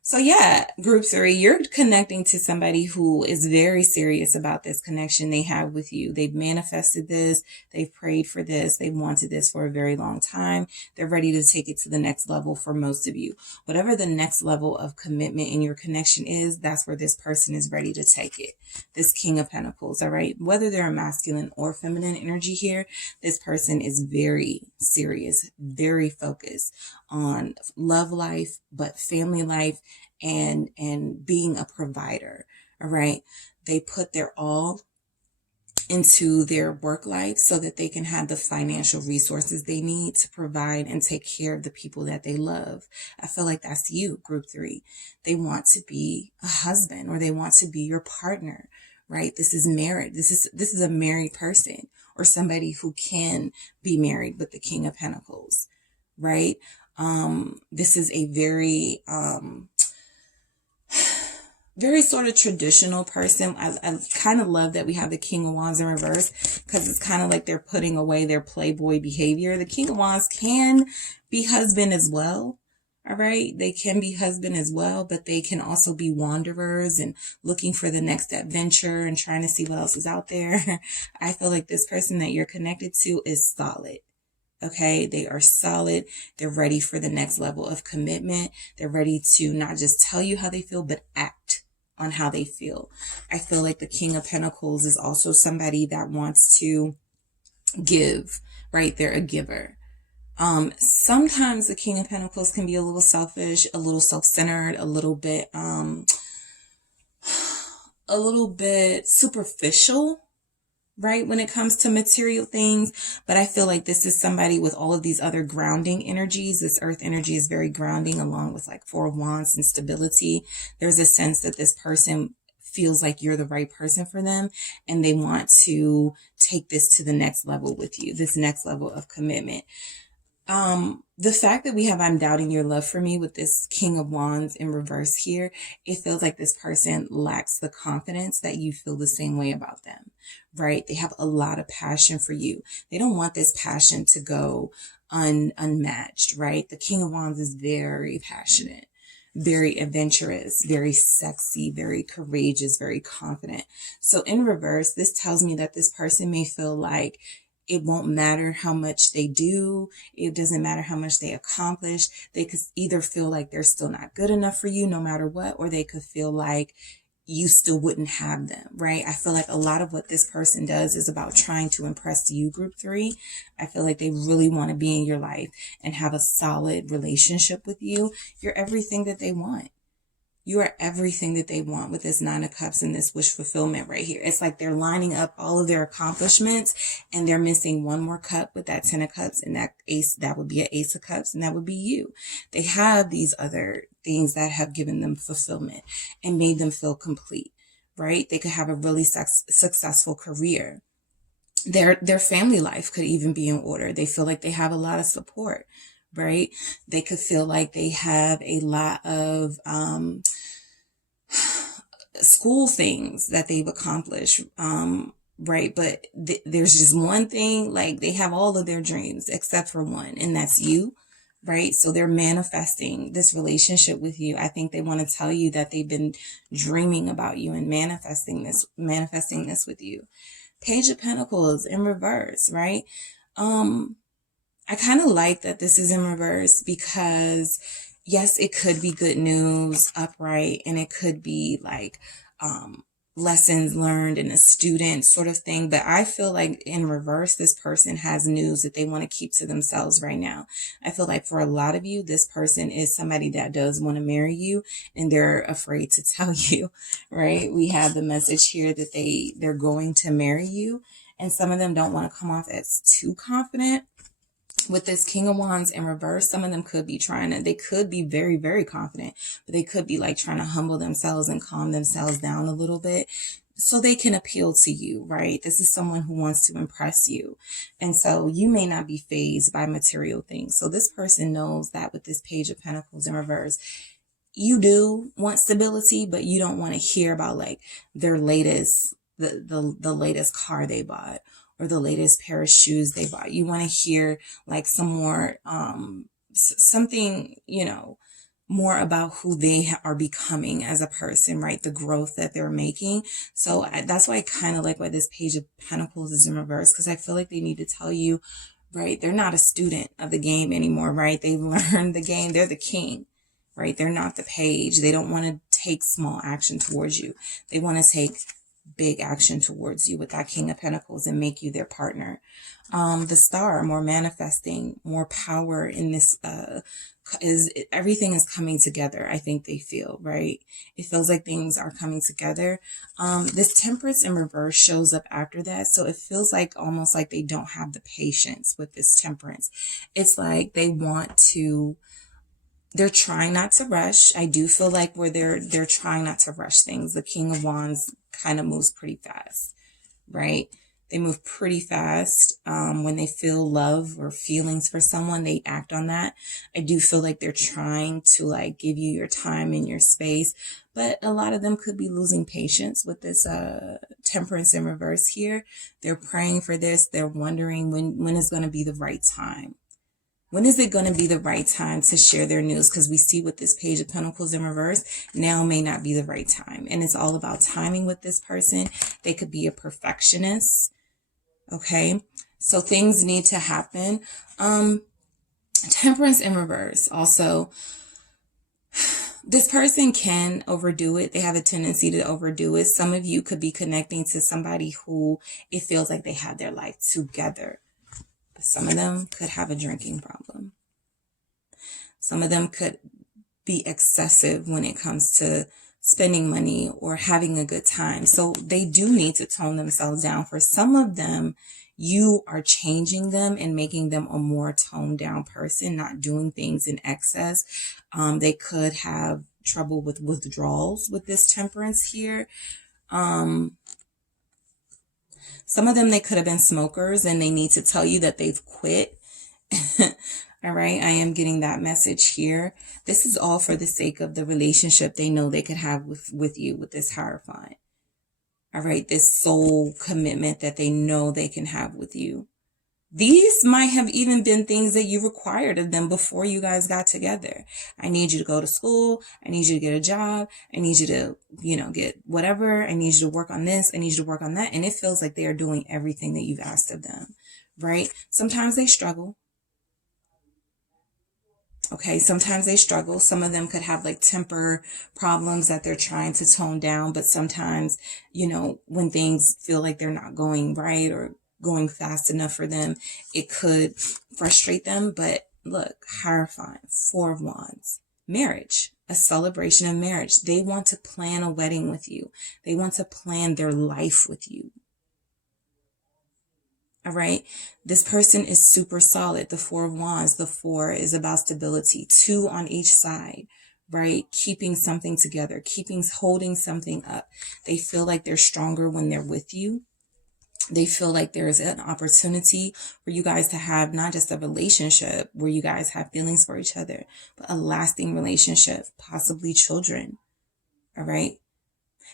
So yeah, Group 3, you're connecting to somebody who is very serious about this connection they have with you. They've manifested this. They've prayed for this. They've wanted this for a very long time. They're ready to take it to the next level for most of you. Whatever the next level of commitment in your connection is, that's where this person is ready to take it. This King of Pentacles, all right? Whether they're a masculine or feminine energy here, this person is very serious, very focused on love life, but family life, and being a provider. All right. They put their all into their work life so that they can have the financial resources they need to provide and take care of the people that they love. I feel like that's you, Group 3. They want to be a husband, or they want to be your partner, right? This is married. This is a married person, or somebody who can be married with the King of Pentacles, right? This is a very sort of traditional person. I kind of love that we have the King of Wands in reverse, because it's kind of like they're putting away their playboy behavior. The King of Wands can be husband as well. All right. They can be husband as well, but they can also be wanderers and looking for the next adventure and trying to see what else is out there. I feel like this person that you're connected to is solid. Okay, they are solid. They're ready for the next level of commitment. They're ready to not just tell you how they feel, but act on how they feel. I feel like the King of Pentacles is also somebody that wants to give, right? They're a giver. Sometimes the King of Pentacles can be a little selfish, a little self-centered, a little bit superficial, right, when it comes to material things. But I feel like this is somebody with all of these other grounding energies. This earth energy is very grounding, along with like Four of Wands and stability. There's a sense that this person feels like you're the right person for them, and they want to take this to the next level with you, this next level of commitment. The fact that we have I'm doubting your love for me with this King of Wands in reverse here, it feels like this person lacks the confidence that you feel the same way about them, right? They have a lot of passion for you. They don't want this passion to go unmatched, right? The King of Wands is very passionate, very adventurous, very sexy, very courageous, very confident. So in reverse, this tells me that this person may feel like it won't matter how much they do. It doesn't matter how much they accomplish. They could either feel like they're still not good enough for you no matter what, or they could feel like you still wouldn't have them, right? I feel like a lot of what this person does is about trying to impress you, group 3. I feel like they really want to be in your life and have a solid relationship with you. You're everything that they want. You are everything that they want with this 9 of Cups and this wish fulfillment right here. It's like they're lining up all of their accomplishments and they're missing one more cup with that 10 of Cups, and that would be an Ace of Cups, and that would be you. They have these other things that have given them fulfillment and made them feel complete, right? They could have a really successful career. Their family life could even be in order. They feel like they have a lot of support, right? They could feel like they have a lot of school things that they've accomplished, right? But there's just one thing, like they have all of their dreams except for one, and that's you, right? So they're manifesting this relationship with you. I think they want to tell you that they've been dreaming about you and manifesting this with you. Page of Pentacles in reverse, right? I kind of like that this is in reverse because, yes, it could be good news upright, and it could be like lessons learned in a student sort of thing. But I feel like in reverse, this person has news that they want to keep to themselves right now. I feel like for a lot of you, this person is somebody that does want to marry you, and they're afraid to tell you, right? We have the message here that they're going to marry you, and some of them don't want to come off as too confident. With this King of Wands in reverse, some of them could be they could be very, very confident, but they could be like trying to humble themselves and calm themselves down a little bit so they can appeal to you, right? This is someone who wants to impress you. And so you may not be fazed by material things. So this person knows that with this Page of Pentacles in reverse, you do want stability, but you don't want to hear about like their latest, the latest car they bought, or the latest pair of shoes they bought. You want to hear like some more, something, more about who they are becoming as a person, right? The growth that they're making. So that's why I kind of like why this Page of Pentacles is in reverse, because I feel like they need to tell you, right? They're not a student of the game anymore, right? They've learned the game. They're the king, right? They're not the page. They don't want to take small action towards you. They want to take big action towards you with that King of Pentacles and make you their partner. The Star, more manifesting, more power in this, everything is coming together. I think they feel, right? It feels like things are coming together. This Temperance in reverse shows up after that. So it feels like almost like they don't have the patience with this Temperance. It's like they're trying not to rush. I do feel like where they're trying not to rush things. The King of Wands kind of moves pretty fast, right? They move pretty fast. When they feel love or feelings for someone, they act on that. I do feel like they're trying to like give you your time and your space, but a lot of them could be losing patience with this Temperance in reverse here. They're praying for this. They're wondering when is going to be the right time. When is it going to be the right time to share their news? Because we see with this Page of Pentacles in reverse, now may not be the right time. And it's all about timing with this person. They could be a perfectionist. Okay. So things need to happen. Temperance in reverse. Also, this person can overdo it. They have a tendency to overdo it. Some of you could be connecting to somebody who it feels like they have their life together. Some of them could have a drinking problem. Some of them could be excessive when it comes to spending money or having a good time. So they do need to tone themselves down. For some of them, you are changing them and making them a more toned down person, not doing things in excess. They could have trouble with withdrawals with this Temperance here. Some of them, they could have been smokers and they need to tell you that they've quit. All right. I am getting that message here. This is all for the sake of the relationship they know they could have with you, with this Hierophant. All right. This soul commitment that they know they can have with you. These might have even been things that you required of them before you guys got together. I need you to go to school. I need you to get a job. I need you to, get whatever. I need you to work on this. I need you to work on that. And it feels like they are doing everything that you've asked of them, right? Sometimes they struggle. Okay, sometimes they struggle. Some of them could have like temper problems that they're trying to tone down, but sometimes, when things feel like they're not going right or going fast enough for them, it could frustrate them. But look, Hierophant, Four of Wands, marriage, a celebration of marriage. They want to plan a wedding with you. They want to plan their life with you. All right. This person is super solid. The Four of Wands, the four is about stability, two on each side, right? Keeping something together, holding something up. They feel like they're stronger when they're with you. They feel like there's an opportunity for you guys to have not just a relationship where you guys have feelings for each other, but a lasting relationship, possibly children. All right.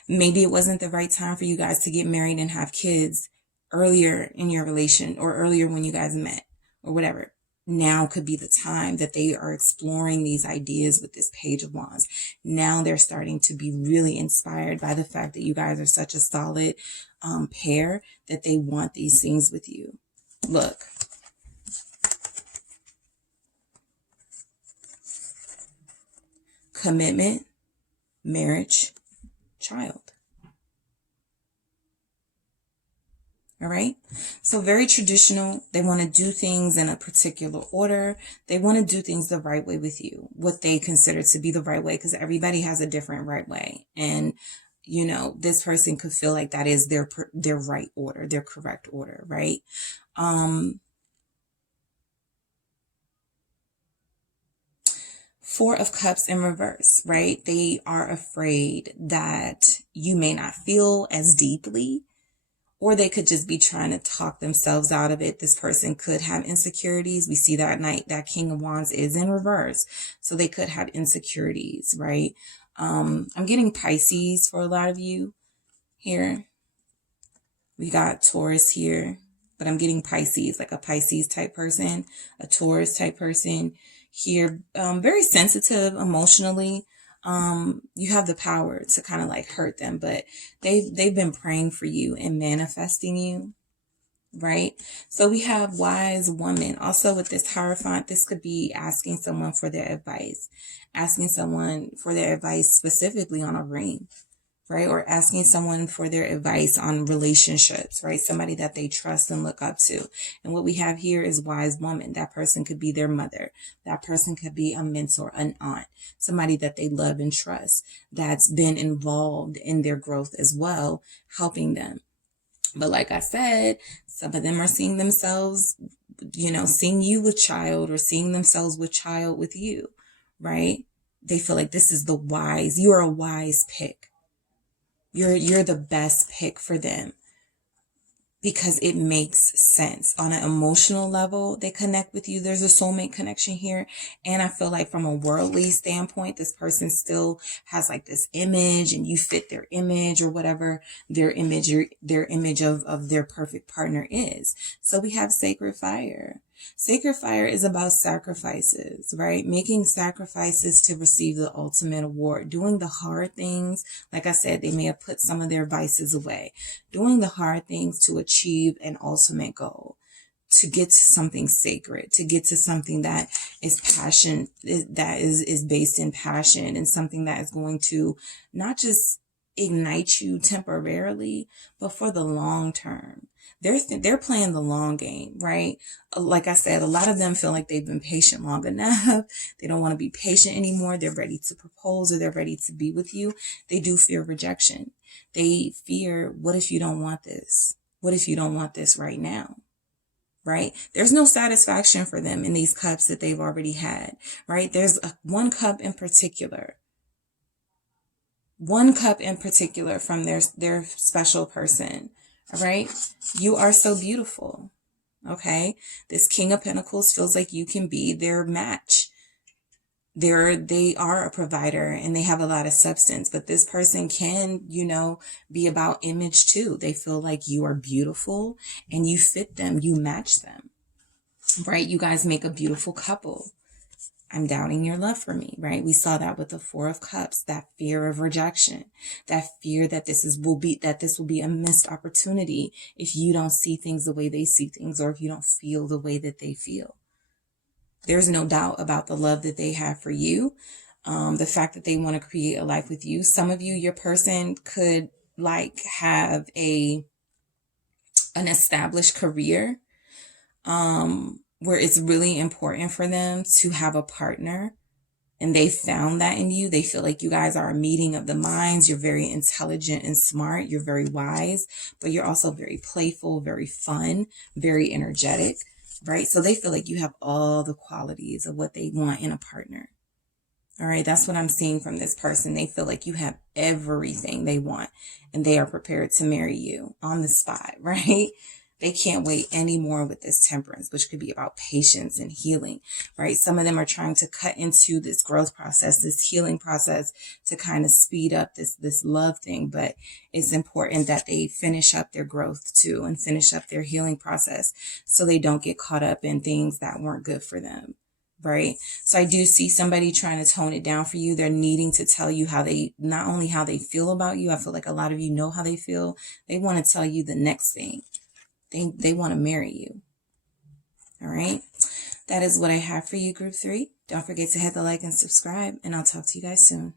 Maybe it wasn't the right time for you guys to get married and have kids earlier in your relation or earlier when you guys met or whatever. Now could be the time that they are exploring these ideas with this Page of Wands. Now they're starting to be really inspired by the fact that you guys are such a solid pair that they want these things with you. Look. Commitment, marriage, child. All right. So very traditional. They want to do things in a particular order. They want to do things the right way with you, what they consider to be the right way, because everybody has a different right way. And, this person could feel like that is their right order, their correct order. Right. Four of Cups in reverse, right? They are afraid that you may not feel as deeply, or they could just be trying to talk themselves out of it. This person could have insecurities. We see that night that King of Wands is in reverse. So they could have insecurities, right? I'm getting Pisces for a lot of you here. We got Taurus here, but I'm getting Pisces, like a Pisces type person, a Taurus type person here. Very sensitive emotionally. You have the power to kind of like hurt them, but they've been praying for you and manifesting you, right? So we have Wise Woman. Also with this Hierophant, this could be asking someone for their advice, specifically on a ring, right? Or asking someone for their advice on relationships, right? Somebody that they trust and look up to. And what we have here is Wise Woman. That person could be their mother. That person could be a mentor, an aunt, somebody that they love and trust, that's been involved in their growth as well, helping them. But like I said, some of them are seeing themselves, seeing you with child, or seeing themselves with child with you, right? They feel like this is you're a wise pick. You're the best pick for them because it makes sense. On an emotional level, they connect with you. There's a soulmate connection here. And I feel like from a worldly standpoint, this person still has like this image, and you fit their image, or whatever their image of their perfect partner is. So we have Sacred Fire. Sacred Fire is about sacrifices, right? Making sacrifices to receive the ultimate award, doing the hard things. Like I said, they may have put some of their vices away, doing the hard things to achieve an ultimate goal, to get to something sacred, to get to something that is passion, that is based in passion, and something that is going to not just ignite you temporarily, but for the long term. They're playing the long game, right? Like I said, a lot of them feel like they've been patient long enough. They don't want to be patient anymore. They're ready to propose, or they're ready to be with you. They do fear rejection. They fear, what if you don't want this? What if you don't want this right now? Right? There's no satisfaction for them in these cups that they've already had, right? There's one cup in particular from their special person. All right. You are so beautiful. Okay. This King of Pentacles feels like you can be their match. They are a provider, and they have a lot of substance, but this person can, be about image too. They feel like you are beautiful and you fit them, you match them. right? You guys make a beautiful couple. I'm doubting your love for me, right? We saw that with the Four of Cups, that fear of rejection, that fear that this will be a missed opportunity if you don't see things the way they see things, or if you don't feel the way that they feel. There's no doubt about the love that they have for you. The fact that they want to create a life with you. Some of you, your person could like have an established career, where it's really important for them to have a partner, and they found that in you. They feel like you guys are a meeting of the minds. You're very intelligent and smart. You're very wise, but you're also very playful, very fun, very energetic, right? So they feel like you have all the qualities of what they want in a partner. All right, that's what I'm seeing from this person. They feel like you have everything they want, and they are prepared to marry you on the spot, right? They can't wait anymore with this Temperance, which could be about patience and healing, right? Some of them are trying to cut into this growth process, this healing process, to kind of speed up this love thing. But it's important that they finish up their growth too, and finish up their healing process, so they don't get caught up in things that weren't good for them. Right? So I do see somebody trying to tone it down for you. They're needing to tell you not only how they feel about you. I feel like a lot of you know how they feel. They want to tell you the next thing. They want to marry you. All right. That is what I have for you, Group 3. Don't forget to hit the like and subscribe, and I'll talk to you guys soon.